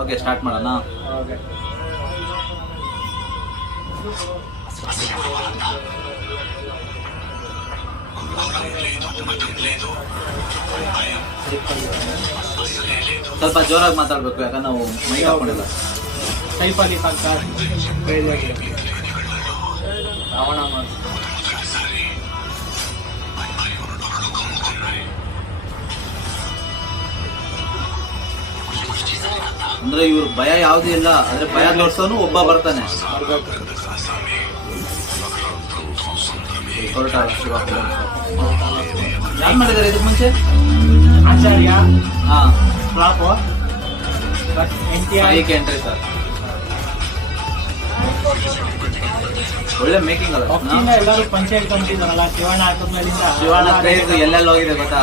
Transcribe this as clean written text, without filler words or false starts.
Okay start ಮಾಡೋಣ. Okay. ಸ್ವಲ್ಪ ಜೋರಾಗಿ ಮಾತಾಡ್ಬೇಕು, ಯಾಕಂದ್ರೆ ನಾವು ಮೈಕ್ ಹಾಕೊಂಡಿಲ್ಲ. ಟೈಪಲ್ಲಿ ತನಕ ರಾವಣ ಮಾಡಿ ಅಂದ್ರೆ ಇವ್ರ ಭಯ ಯಾವ್ದು ಇಲ್ಲ, ಆದ್ರೆ ಭಯ ತೋರ್ಸೋನು ಒಬ್ಬ ಬರ್ತಾನೆ. ಯಾರು ಮಾಡಿದಾರೆ ಇದಕ್ಕೆ ಮುಂಚೆ? ಆಚಾರ್ಯ, ಹಾ, ಫ್ಲಾಪ್, ಸೈಕ್ ಎಂಟ್ರಿ ಸರ್. ಒಳ್ಳೆ ಮೇಕಿಂಗ್ ಅಲ್ಲ. ಎಲ್ಲರೂ ಪಂಚಾಯತ್ ಕಂಬಿದಾರಲ್ಲ ಶಿವಣ್ಣ ಹಾಕಿದ್ಮೇಲಿಂದ ಶಿವಣ್ಣ ಕ್ರೇಜ್ ಎಲ್ಲೆಲ್ಲಿ ಹೋಗಿದೆ ಗೊತ್ತಾ?